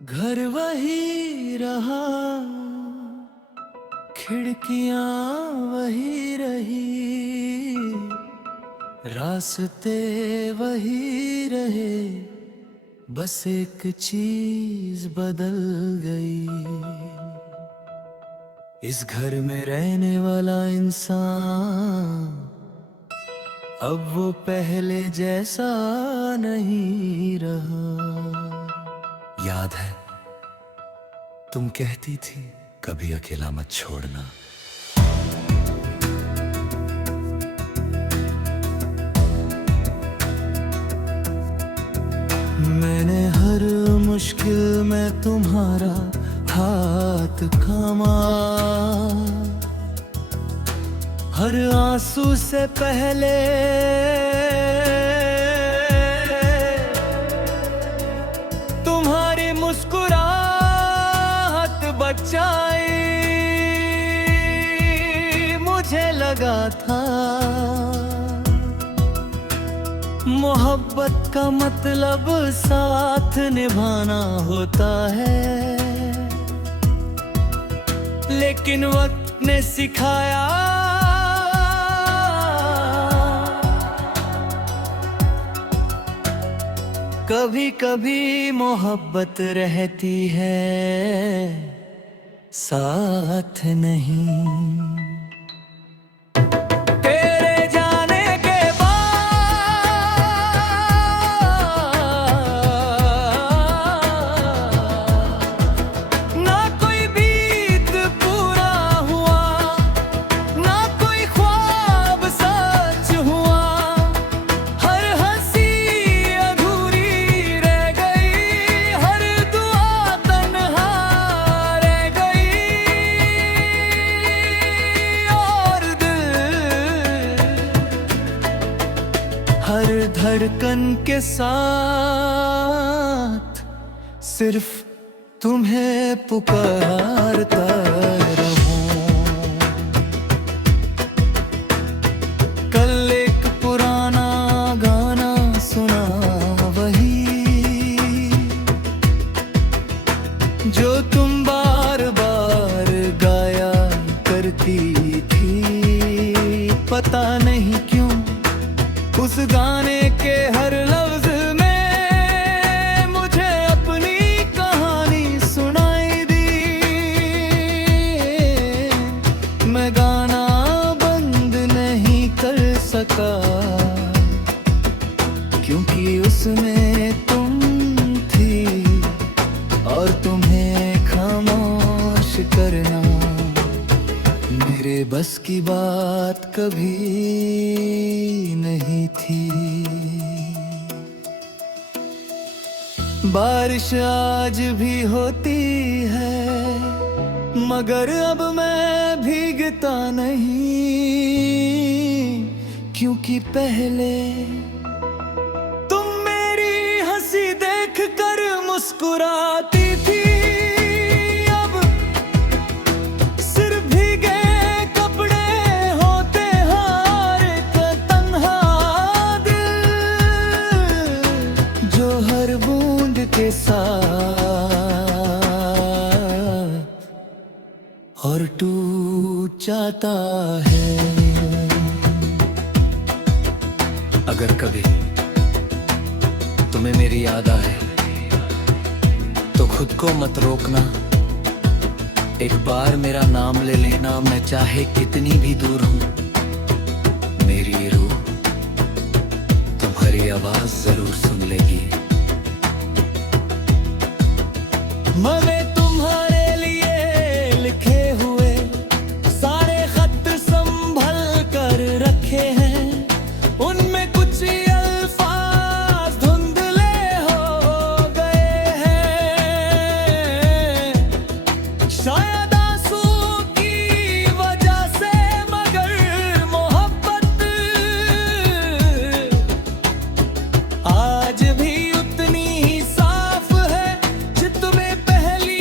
घर वही रहा, खिड़कियां वही रही, रास्ते वही रहे, बस एक चीज बदल गई। इस घर में रहने वाला इंसान अब वो पहले जैसा नहीं रहा। याद है तुम कहती थी कभी अकेला मत छोड़ना। मैंने हर मुश्किल में तुम्हारा हाथ थामा, हर आंसू से पहले तुम्हारी मुस्कुराहट बचाई। मुझे लगा था मोहब्बत का मतलब साथ निभाना होता है, लेकिन वक्त ने सिखाया कभी कभी मोहब्बत रहती है, साथ नहीं। तेरे जाने के बाद ना कोई बीत पूरा हुआ, ना कोई ख्वाब सच हुआ, हर हंसी अधूरी रह गई, हर दुआ तन्हा रह गई, और दिल हर धड़कन के साथ सिर्फ तुम्हें पुकारता रहूं। कल एक पुराना गाना सुना, वही जो तुम बार बार गाया करती थी। पता नहीं क्यों उस गाने के हर लफ्ज में मुझे अपनी कहानी सुनाई दी। मैं गाना बंद नहीं कर सका, क्योंकि उसमें तुम थी, और तुम्हें खामोश करना मेरे बस की बात कभी नहीं थी। बारिश आज भी होती है, मगर अब मैं भीगता नहीं, क्योंकि पहले तुम मेरी हंसी देखकर मुस्कुराती थी। अब सिर्फ भीगे कपड़े होते हार का तन्हा दिल, जो हर बूंद के साथ और टूट जाता है। अगर कभी तुम्हें मेरी याद आए तो खुद को मत रोकना, एक बार मेरा नाम ले लेना। मैं चाहे कितनी भी दूर हूं, मेरी रूह तुम्हारी आवाज जरूर सुन लेगी। मैंने तुम्हारे लिए लिखे हुए सारे खत संभल कर रखे हैं, उनमें कुछ अल्फाज धुंधले हो गए हैं, शायद आंसू की वजह से, मगर मोहब्बत आज भी उतनी ही साफ है जितने पहली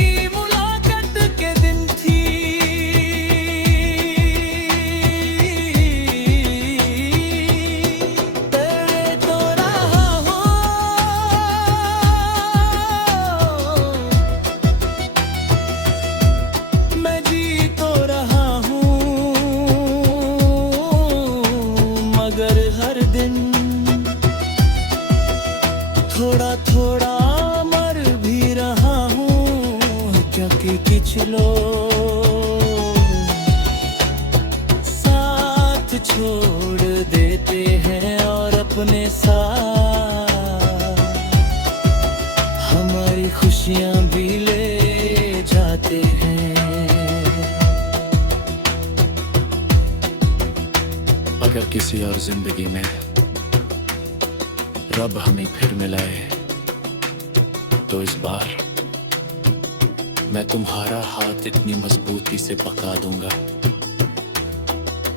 कुछ लोग साथ छोड़ देते हैं और अपने साथ हमारी खुशियां भी ले जाते हैं। अगर किसी और जिंदगी में रब हमें फिर मिलाए तो इस बार मैं तुम्हारा हाथ इतनी मजबूती से पकड़ा दूंगा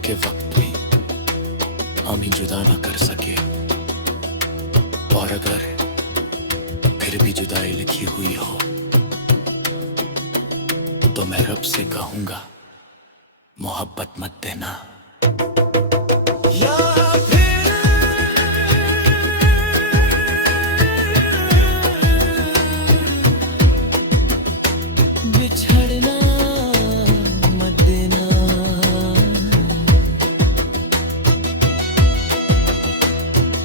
कि वक्त भी हमें जुदा ना कर सके। और अगर फिर भी जुदाई लिखी हुई हो तो मैं रब से कहूंगा मोहब्बत मत देना। बिछड़ना मत देना,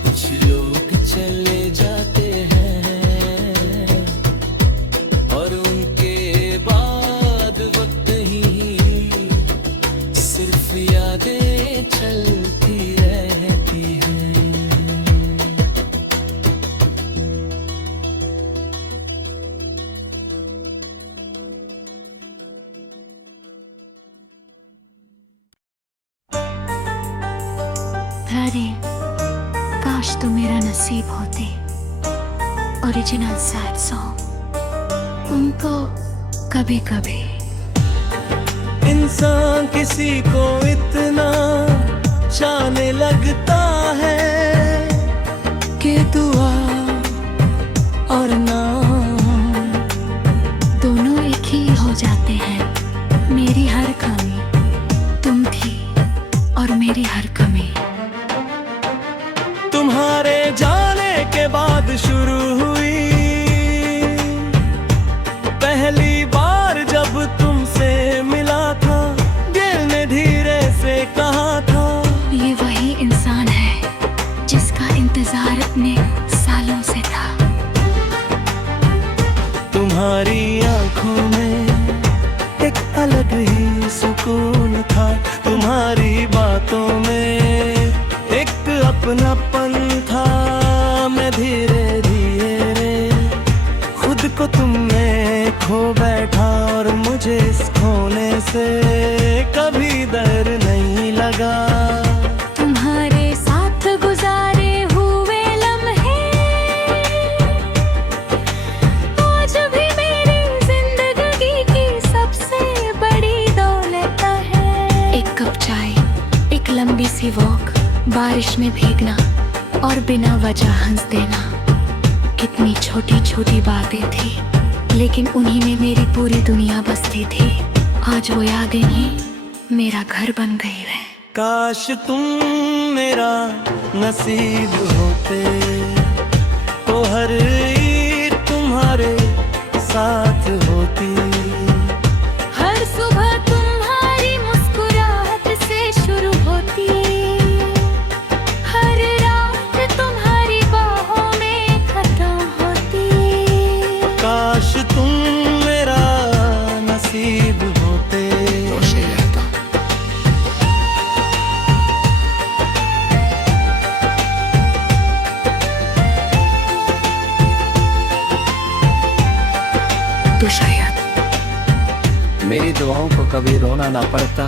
कुछ लोग चले जाते हैं और उनके बाद वक्त ही सिर्फ यादें चलती रहती हैं। अरे काश तुम मेरा नसीब होते। Original sad song. तुमको कभी कभी इंसान किसी को इतना चाहने लगता है कि दुआ और नाम दोनों एक ही हो जाते हैं। मेरी हर कमी तुम थी और मेरी हर कमी तुम्हारे जाने के बाद शुरू हुई। पहली बार जब तुमसे मिला था दिल ने धीरे से कहा था ये वही इंसान है जिसका इंतजार इतने सालों से था। तुम्हारी आंखों में एक अलग ही सुकून था। तुम्हारी बातों में एक अपनापन था। मैं धीरे धीरे खुद को तुमने खो बैठा और मुझे इस खोने से कभी डर नहीं लगा। तुम्हारे साथ गुजारे हुए लम्हे आज भी मेरी जिंदगी की सबसे बड़ी दौलत है। एक कप चाय, एक लंबी सी वॉक, बारिश में भीगना और बिना वजह हंस देना। कितनी छोटी छोटी बातें थी लेकिन उन्हीं में मेरी पूरी दुनिया बसती थी। आज वो यादें ही मेरा घर बन गई है। काश तुम मेरा नसीब होते तो हर ईद तुम्हारे साथ होती। हर सुबह तुम्हारी मुस्कुराहट से शुरू होती। हर रात तुम्हारी बाहों में खत्म होती। काश तुम मेरा नसीब होते। तो शायद मेरी दुआओं को कभी रोना ना पड़ता।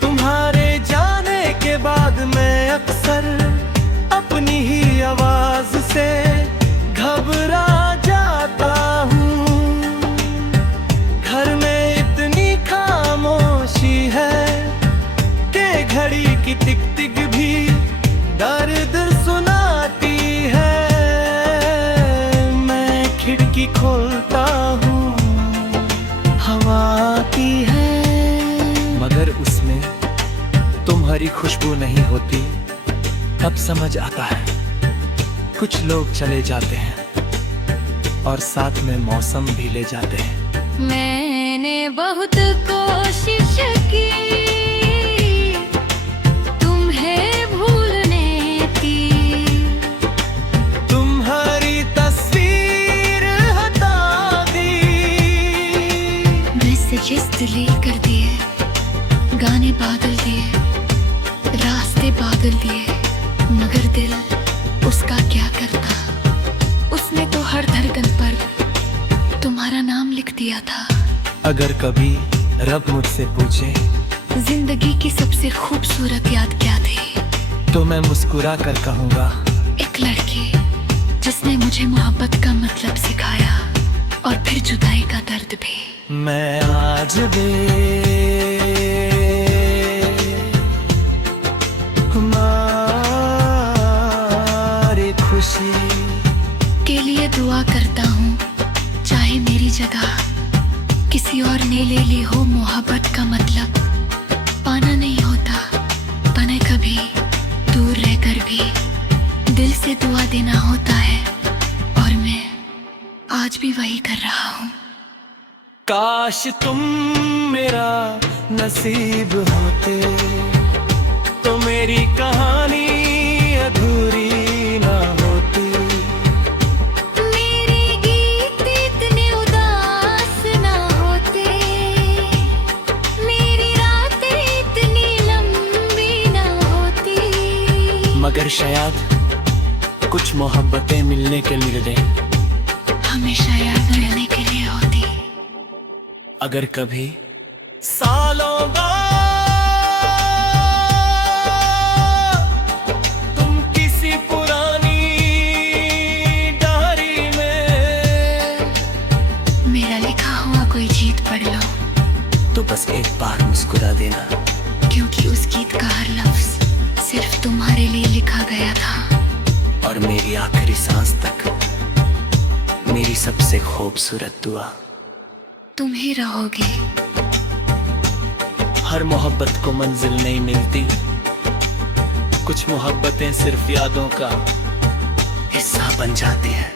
तुम्हारे जाने के बाद मैं अक्सर अपनी ही आवाज से घबरा जाता हूँ। घर में इतनी खामोशी है कि घड़ी की टिक टिक भी दर्द सुनाती है। मैं खिड़की खोलता हूँ, हवा आती है मगर उसमें तुम्हारी खुशबू नहीं होती। तब समझ आता है कुछ लोग चले जाते हैं और साथ में मौसम भी ले जाते हैं। मैंने बहुत कोशिश की तुम्हें भूलने की। तुम्हारी तस्वीर हटा दी। मैं गाने बादल दिए, रास्ते बादल दिए, मगर दिल उसका क्या करता। उसने तो हर धड़कन पर तुम्हारा नाम लिख दिया था। अगर कभी रब मुझसे पूछे जिंदगी की सबसे खूबसूरत याद क्या थी, तो मैं मुस्कुरा कर कहूँगा, एक लड़की जिसने मुझे मोहब्बत का मतलब सिखाया और फिर जुदाई का दर्द भी। मैं आज भी हमारी खुशी के लिए दुआ करता हूँ, चाहे मेरी जगह किसी और ने ले ली हो। मोहब्बत का मतलब पाना नहीं होता, पाने कभी दूर रहकर भी दिल से दुआ देना होता है, और मैं आज भी वही कर रहा हूँ। काश तुम मेरा नसीब होते, तो मेरी कहानी अधूरी ना होती। मेरे गीत इतने उदास ना होते, मेरी रातें इतनी लंबी ना होती। मगर शायद कुछ मोहब्बतें मिलने के लिए मिल गए, हमेशा याद रहने के लिए होती। अगर कभी सालों बाद तुम किसी पुरानी डायरी में मेरा लिखा हुआ कोई गीत पढ़ लो, तो बस एक बार मुस्कुरा देना, क्योंकि उस गीत का हर लफ्ज सिर्फ तुम्हारे लिए लिखा गया था। और मेरी आखिरी सांस तक मेरी सबसे खूबसूरत दुआ तुम ही रहोगे। हर मोहब्बत को मंजिल नहीं मिलती, कुछ मोहब्बतें सिर्फ यादों का हिस्सा बन जाती हैं।